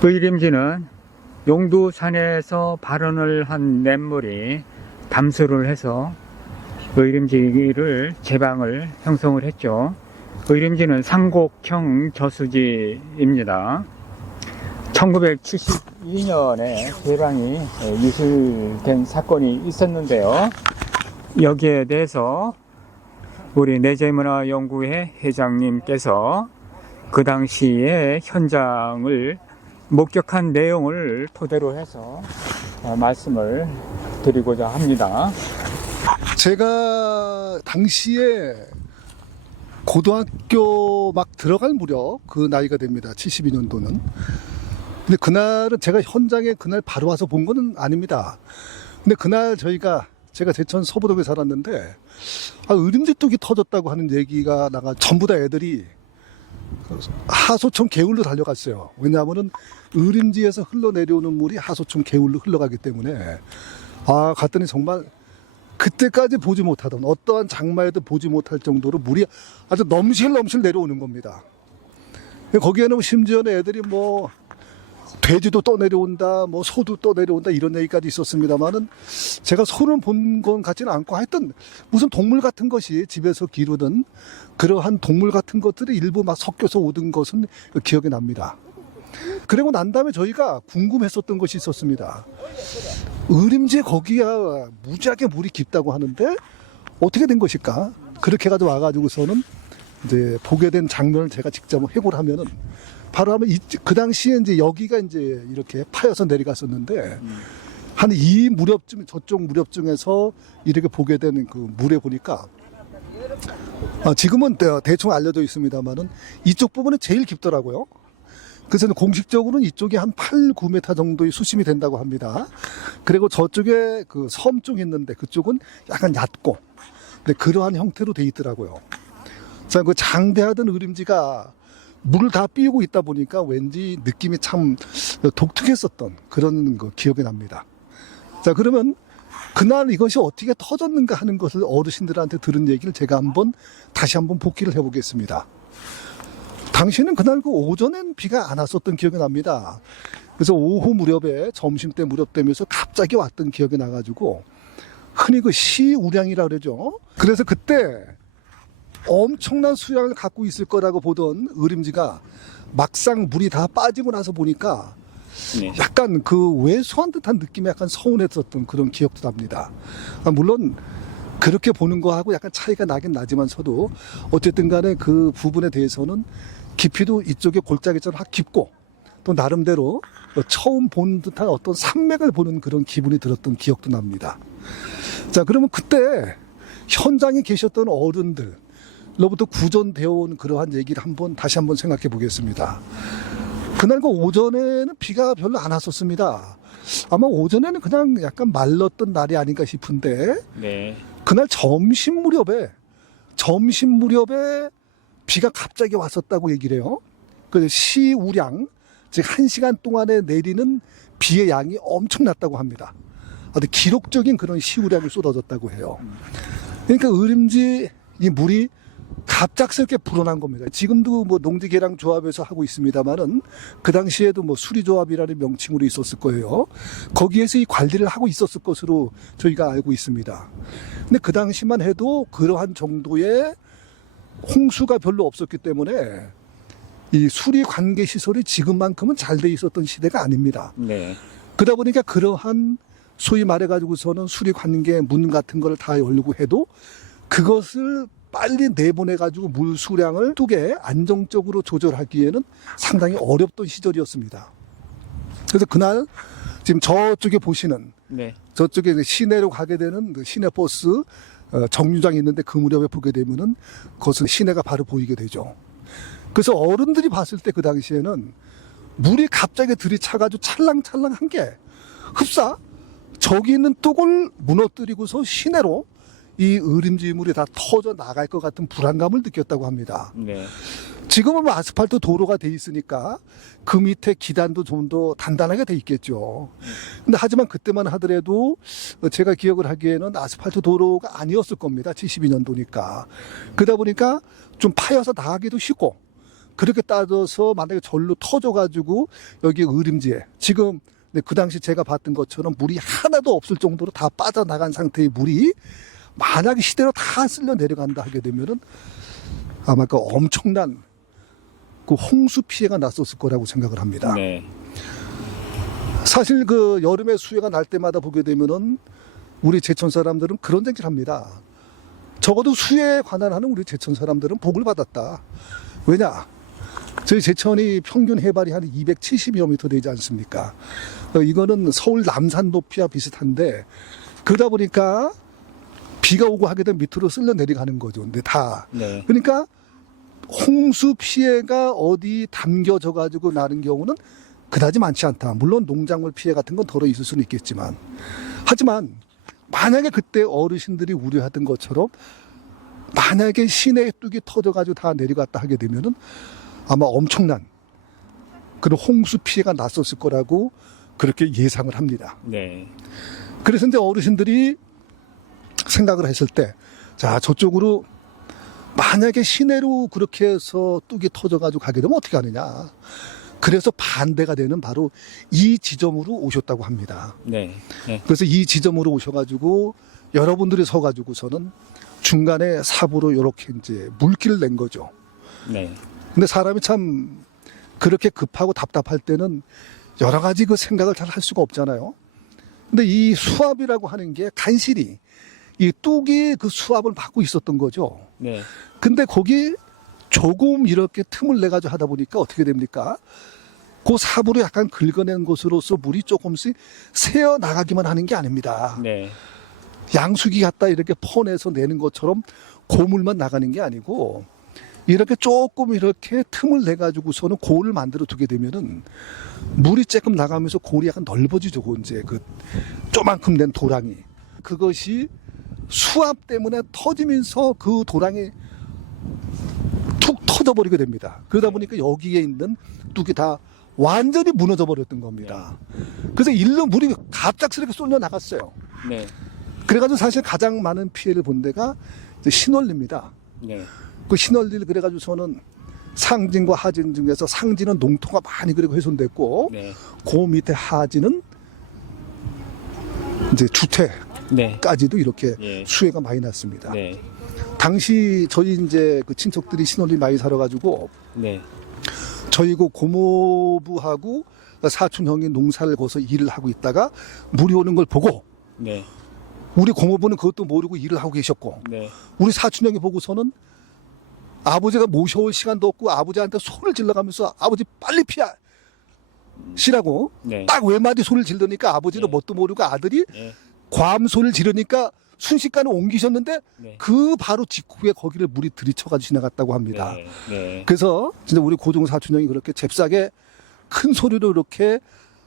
의림지는 용두산에서 발원을 한 냇물이 담수를 해서 의림지를 제방을 형성을 했죠. 의림지는 삼곡형 저수지입니다. 1972년에 제방이 이술된 사건이 있었는데요. 여기에 대해서 우리 내재문화연구회 회장님께서 그 당시에 현장을 목격한 내용을 토대로 해서 어, 말씀을 드리고자 합니다. 제가 당시에 고등학교 막 들어갈 무렵 그 나이가 됩니다. 72년도는. 근데 그날은 제가 현장에 그날 바로 와서 본 거는 아닙니다. 근데 그날 저희가 제가 제천 서부동에 살았는데 아, 의림지 쪽이 터졌다고 하는 얘기가 나가 전부 다 애들이 하소천 개울로 달려갔어요. 왜냐하면은 의림지에서 흘러내려오는 물이 하소천 개울로 흘러가기 때문에 아 갔더니 정말 그때까지 보지 못하던 어떠한 장마에도 보지 못할 정도로 물이 아주 넘실넘실 내려오는 겁니다. 거기에는 심지어는 애들이 뭐 돼지도 떠내려온다, 뭐 소도 떠내려온다 이런 얘기까지 있었습니다만은 제가 소는 본 건 같지는 않고 하여튼 무슨 동물 같은 것이 집에서 기르던 그러한 동물 같은 것들이 일부 막 섞여서 오던 것은 기억이 납니다. 그리고 난 다음에 저희가 궁금했었던 것이 있었습니다. 의림지에 거기야 무지하게 물이 깊다고 하는데 어떻게 된 것일까? 그렇게 해가지고 와가지고서는 이제 보게 된 장면을 제가 직접 해고를 하면은 바로 하면 이, 그 당시에 이제 여기가 이제 이렇게 파여서 내려갔었는데 한이 무렵쯤 저쪽 무렵쯤에서 이렇게 보게 되는 그 물에 보니까 아, 지금은 대- 대충 알려져 있습니다만은 이쪽 부분은 제일 깊더라고요. 그래서 공식적으로는 이쪽이 한 8, 9m 정도의 수심이 된다고 합니다. 그리고 저쪽에 그 섬 쪽 있는데 그쪽은 약간 얕고 근데 그러한 형태로 돼 있더라고요. 자, 그 장대하던 의림지가 물을 다 삐우고 있다 보니까 왠지 느낌이 참 독특했었던 그런 그 기억이 납니다. 자, 그러면 그날 이것이 어떻게 터졌는가 하는 것을 어르신들한테 들은 얘기를 제가 한번 다시 한번 복기를 해보겠습니다. 당시에는 그날 그 오전엔 비가 안 왔었던 기억이 납니다. 그래서 오후 무렵에 점심 때 무렵 되면서 갑자기 왔던 기억이 나가지고 흔히 그 시우량이라 그러죠. 그래서 그때 엄청난 수량을 갖고 있을 거라고 보던 의림지가 막상 물이 다 빠지고 나서 보니까 네. 약간 그 왜소한 듯한 느낌이 약간 서운했었던 그런 기억도 납니다. 아, 물론 그렇게 보는 거하고 약간 차이가 나긴 나지만서도 어쨌든 간에 그 부분에 대해서는 깊이도 이쪽에 골짜기처럼 확 깊고 또 나름대로 처음 본 듯한 어떤 산맥을 보는 그런 기분이 들었던 기억도 납니다. 자, 그러면 그때 현장에 계셨던 어른들 로부터 구전되어 온 그러한 얘기를 한번 다시 한번 생각해 보겠습니다. 그날 그 오전에는 비가 별로 안 왔었습니다. 아마 오전에는 그냥 약간 말랐던 날이 아닌가 싶은데 네. 그날 점심 무렵에 점심 무렵에 비가 갑자기 왔었다고 얘기를 해요. 그 시우량 즉 한 시간 동안에 내리는 비의 양이 엄청났다고 합니다. 아주 기록적인 그런 시우량이 쏟아졌다고 해요. 그러니까 의림지 이 물이 갑작스럽게 불어난 겁니다. 지금도 뭐 농지개량 조합에서 하고 있습니다만은 그 당시에도 뭐 수리조합이라는 명칭으로 있었을 거예요. 거기에서 이 관리를 하고 있었을 것으로 저희가 알고 있습니다. 근데 그 당시만 해도 그러한 정도의 홍수가 별로 없었기 때문에 이 수리 관계 시설이 지금만큼은 잘 돼 있었던 시대가 아닙니다. 네. 그러다 보니까 그러한 소위 말해가지고서는 수리 관계 문 같은 걸 다 열고 해도 그것을 빨리 내보내가지고 물 수량을 뚜게 안정적으로 조절하기에는 상당히 어렵던 시절이었습니다. 그래서 그날 지금 저쪽에 보시는 네. 저쪽에 시내로 가게 되는 그 시내 버스 어, 정류장이 있는데 그 무렵에 보게 되면은 그것은 시내가 바로 보이게 되죠. 그래서 어른들이 봤을 때 그 당시에는 물이 갑자기 들이차가지고 찰랑찰랑한 게 흡사 저기 있는 뚝을 무너뜨리고서 시내로 이 의림지 물이 다 터져 나갈 것 같은 불안감을 느꼈다고 합니다. 네. 지금은 뭐 아스팔트 도로가 돼 있으니까 그 밑에 기단도 좀 더 단단하게 돼 있겠죠. 근데 하지만 그때만 하더라도 제가 기억을 하기에는 아스팔트 도로가 아니었을 겁니다. 72년도니까. 그러다 보니까 좀 파여서 나가기도 쉽고 그렇게 따져서 만약에 절로 터져가지고 여기 의림지에 지금 네, 그 당시 제가 봤던 것처럼 물이 하나도 없을 정도로 다 빠져나간 상태의 물이 만약에 시대로 다 쓸려 내려간다 하게 되면은 아마 그 엄청난 그 홍수 피해가 났었을 거라고 생각을 합니다. 네. 사실 그 여름에 수해가 날 때마다 보게 되면은 우리 제천 사람들은 그런 얘기를 합니다. 적어도 수해에 관한 하는 우리 제천 사람들은 복을 받았다. 왜냐? 저희 제천이 평균 해발이 한 270여 미터 되지 않습니까? 어, 이거는 서울 남산 높이와 비슷한데 그러다 보니까 비가 오고 하게 되면 밑으로 쓸려 내려가는 거죠. 근데 다 네. 그러니까 홍수 피해가 어디 담겨져 가지고 나는 경우는 그다지 많지 않다. 물론 농작물 피해 같은 건 덜어 있을 수는 있겠지만 하지만 만약에 그때 어르신들이 우려하던 것처럼 만약에 시내의 뚝이 터져 가지고 다 내려갔다 하게 되면은 아마 엄청난 그런 홍수 피해가 났었을 거라고 그렇게 예상을 합니다. 네. 그래서 이제 어르신들이 생각을 했을 때, 자, 저쪽으로 만약에 시내로 그렇게 해서 뚝이 터져가지고 가게 되면 어떻게 하느냐. 그래서 반대가 되는 바로 이 지점으로 오셨다고 합니다. 네. 네. 그래서 이 지점으로 오셔가지고 여러분들이 서가지고서는 중간에 삽으로 이렇게 이제 물길을 낸 거죠. 네. 근데 사람이 참 그렇게 급하고 답답할 때는 여러 가지 그 생각을 잘 할 수가 없잖아요. 근데 이 수압이라고 하는 게 간신히 이 뚝이 그 수압을 받고 있었던 거죠. 네. 근데 거기 조금 이렇게 틈을 내 가지고 하다 보니까 어떻게 됩니까? 그 삽으로 약간 긁어낸 것으로서 물이 조금씩 새어 나가기만 하는 게 아닙니다. 네. 양수기 갖다 이렇게 퍼내서 내는 것처럼 고물만 나가는 게 아니고 이렇게 조금 이렇게 틈을 내 가지고서는 고를 만들어 두게 되면은 물이 조금 나가면서 골이 약간 넓어지죠. 그 이제 그 조만큼 된 도랑이 그것이 수압 때문에 터지면서 그 도랑이 툭 터져버리게 됩니다. 그러다 보니까 여기에 있는 뚝이 다 완전히 무너져 버렸던 겁니다. 그래서 일로 물이 갑작스럽게 쏠려 나갔어요. 네. 그래가지고 사실 가장 많은 피해를 본 데가 이제 신월리입니다. 네. 그 신월리를 그래가지고 저는 상진과 하진 중에서 상진은 농토가 많이 그리고 훼손됐고 네. 그 밑에 하진은 이제 주택 까지도 네. 이렇게 예. 수해가 많이 났습니다. 네. 당시 저희 이제 그 친척들이 신월리 많이 살아가지고 네. 저희 그 고모부하고 사촌 형이 농사를 거서 일을 하고 있다가 물이 오는 걸 보고 네. 우리 고모부는 그것도 모르고 일을 하고 계셨고 네. 우리 사촌 형이 보고서는 아버지가 모셔올 시간도 없고 아버지한테 소리를 질러가면서 아버지 빨리 피하 시라고 네. 딱 외마디 소리를 지르니까 아버지는 네. 뭣도 모르고 아들이 네. 과음 소리를 지르니까 순식간에 옮기셨는데 네. 그 바로 직후에 거기를 물이 들이쳐가지고 지나갔다고 합니다. 네. 네. 그래서 진짜 우리 고종 사촌 형이 그렇게 잽싸게 큰 소리로 이렇게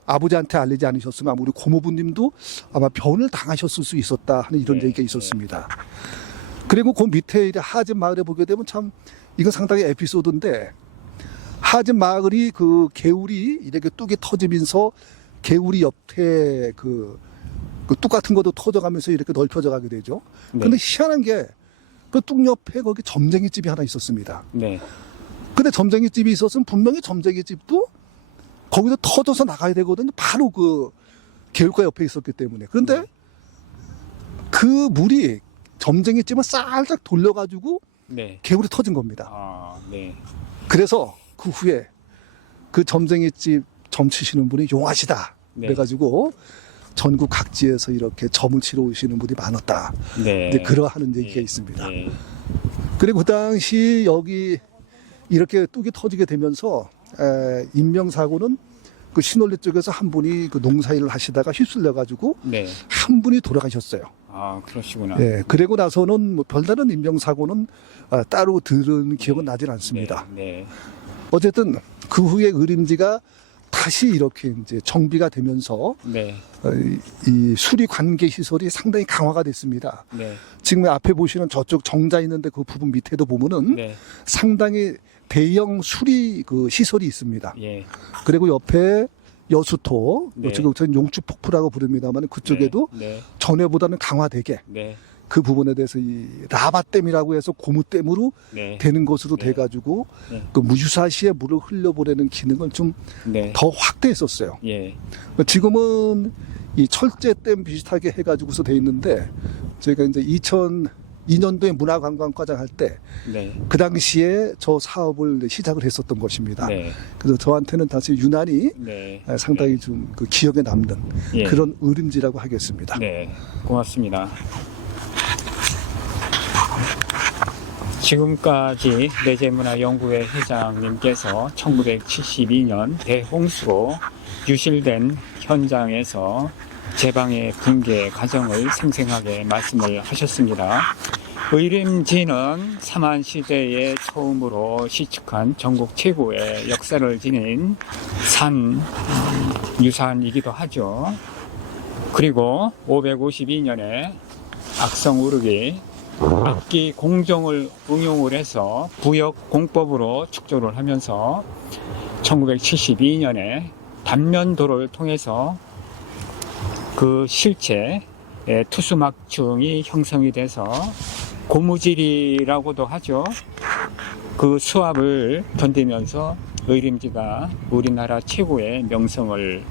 아버지한테 알리지 않으셨으면 우리 고모부님도 아마 변을 당하셨을 수 있었다 하는 이런 네, 얘기가 있었습니다. 그리고 그 밑에 하진 마을에 보게 되면 참 이건 상당히 에피소드인데 하진 마을이 그 개울이 이렇게 뚝이 터지면서 개울이 옆에 그, 그 뚝 같은 것도 터져가면서 이렇게 넓혀져 가게 되죠. 네. 근데 희한한 게 그 뚝 옆에 거기 점쟁이 집이 하나 있었습니다. 네. 근데 점쟁이 집이 있었으면 분명히 점쟁이 집도 거기서 터져서 나가야 되거든요. 바로 그 개울가 옆에 있었기 때문에. 그런데 네. 그 물이 점쟁이 집을 살짝 돌려가지고 네. 개울이 터진 겁니다. 아, 네. 그래서 그 후에 그 점쟁이 집 점 치시는 분이 용하시다. 네. 그래가지고 전국 각지에서 이렇게 점을 치러 오시는 분이 많았다. 네. 이제 그러하는 얘기가 예. 있습니다. 예. 그리고 그 당시 여기 이렇게 뚝이 터지게 되면서 에, 인명사고는 그 신월리 쪽에서 한 분이 그 농사일을 하시다가 휩쓸려 가지고 네. 한 분이 돌아가셨어요. 아, 그러시구나. 예, 그리고 나서는 뭐 별다른 인명사고는 아, 따로 들은 기억은 나질 않습니다. 네. 어쨌든 그 후에 의림지가 다시 이렇게 이제 정비가 되면서 네. 어, 이- 이 수리 관계 시설이 상당히 강화가 됐습니다. 네. 지금 앞에 보시는 저쪽 정자 있는데 그 부분 밑에도 보면은 네. 상당히 대형 수리 그 시설이 있습니다. 예. 그리고 옆에 여수토, 네. 이쪽은 용주 폭포라고 부릅니다만 그쪽에도 네. 전에보다는 강화되게 네. 그 부분에 대해서 이 라바댐이라고 해서 고무댐으로 네. 되는 것으로 네. 돼가지고 네. 그 무주사시에 물을 흘려보내는 기능을 좀더 네. 확대했었어요. 예. 지금은 이 철제댐 비슷하게 해가지고서 돼 있는데 저희가 이제 2002년도에 문화관광과장 할 때그 네. 당시에 저 사업을 시작을 했었던 것입니다. 네. 그래서 저한테는 다시 유난히 네. 상당히 좀 그 기억에 남는 예. 그런 의림지라고 하겠습니다. 네, 고맙습니다. 지금까지 내재문화연구회 회장님께서 1972년 대홍수로 유실된 현장에서 제방의 붕괴 과정을 생생하게 말씀을 하셨습니다. 의림지는 삼한시대에 처음으로 시축한 전국 최고의 역사를 지닌 산 음, 유산이기도 하죠. 그리고 552년에 악성우르기 악기 공정을 응용을 해서 부역 공법으로 축조를 하면서 1972년에 단면도를 통해서 그 실체 의 투수막층이 형성이 돼서 고무질이라고도 하죠. 그 수압을 견디면서 의림지가 우리나라 최고의 명성을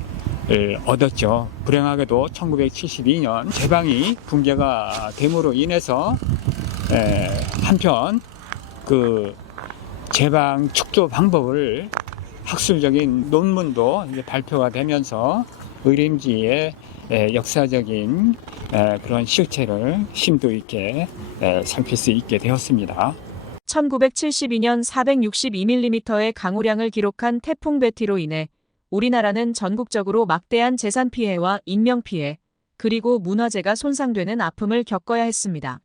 을 얻었죠. 불행하게도 1972년 제방이 붕괴가 됨으로 인해서 에, 한편 그 제방 축조 방법을 학술적인 논문도 발표가 되면서 의림지의 에, 역사적인 에, 그런 실체를 심도 있게 에, 살필 수 있게 되었습니다. 1972년 462mm의 강우량을 기록한 태풍 베티로 인해 우리나라는 전국적으로 막대한 재산 피해와 인명 피해, 그리고 문화재가 손상되는 아픔을 겪어야 했습니다.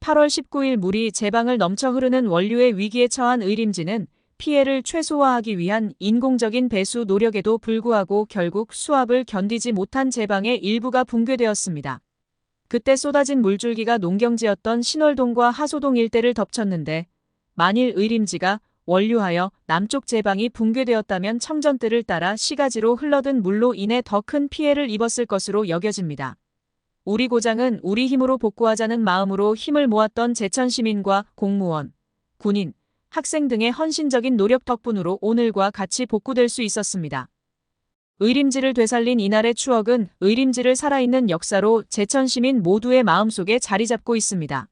8월 19일 물이 제방을 넘쳐 흐르는 원류의 위기에 처한 의림지는 피해를 최소화하기 위한 인공적인 배수 노력에도 불구하고 결국 수압을 견디지 못한 제방의 일부가 붕괴되었습니다. 그때 쏟아진 물줄기가 농경지였던 신월동과 하소동 일대를 덮쳤는데 만일 의림지가 원류하여 남쪽 제방이 붕괴되었다면 청전뜰을 따라 시가지로 흘러든 물로 인해 더 큰 피해를 입었을 것으로 여겨집니다. 우리 고장은 우리 힘으로 복구하자는 마음으로 힘을 모았던 제천 시민과 공무원, 군인, 학생 등의 헌신적인 노력 덕분으로 오늘과 같이 복구될 수 있었습니다. 의림지를 되살린 이날의 추억은 의림지를 살아있는 역사로 제천 시민 모두의 마음속에 자리 잡고 있습니다.